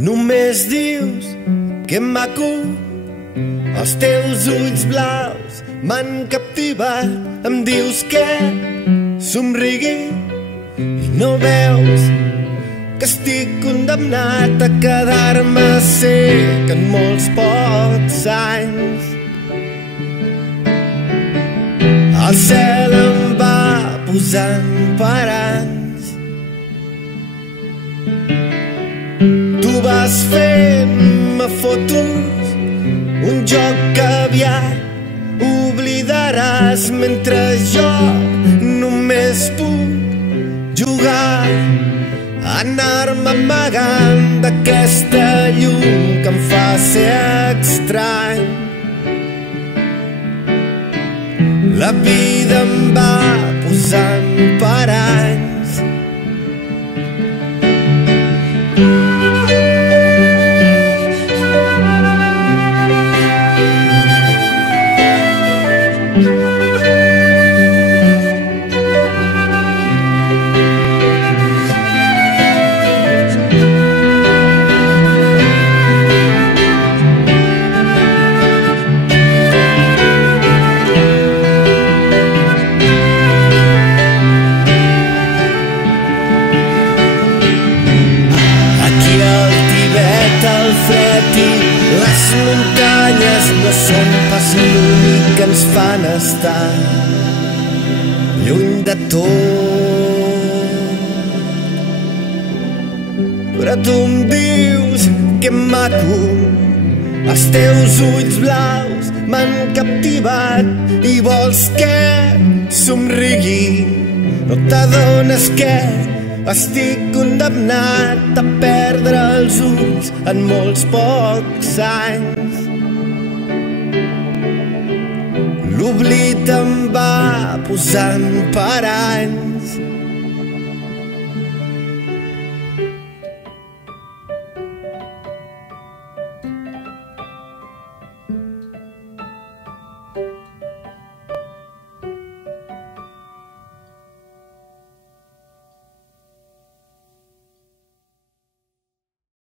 Només dius que maco, els teus ulls blaus m'han captivat. Em dius que somrigui i no veus que estic condemnat a quedar-me cec en molts pocs anys. El cel em va posant parants. Tu vas fent-me fotos, un joc que aviat oblidaràs, mentre jo només puc jugar a anar-me amagant d'aquesta llum que em fa ser estrany. La vida em va posant paranys. Les muntanyes no són pas l'únic que ens fan estar lluny de tot. Però tu em dius que maco, els teus ulls blaus m'han captivat i vols que somrigui. No t'adones que estic condemnat a perdre els ulls en molts pocs anys. L'oblit em va posant paranys.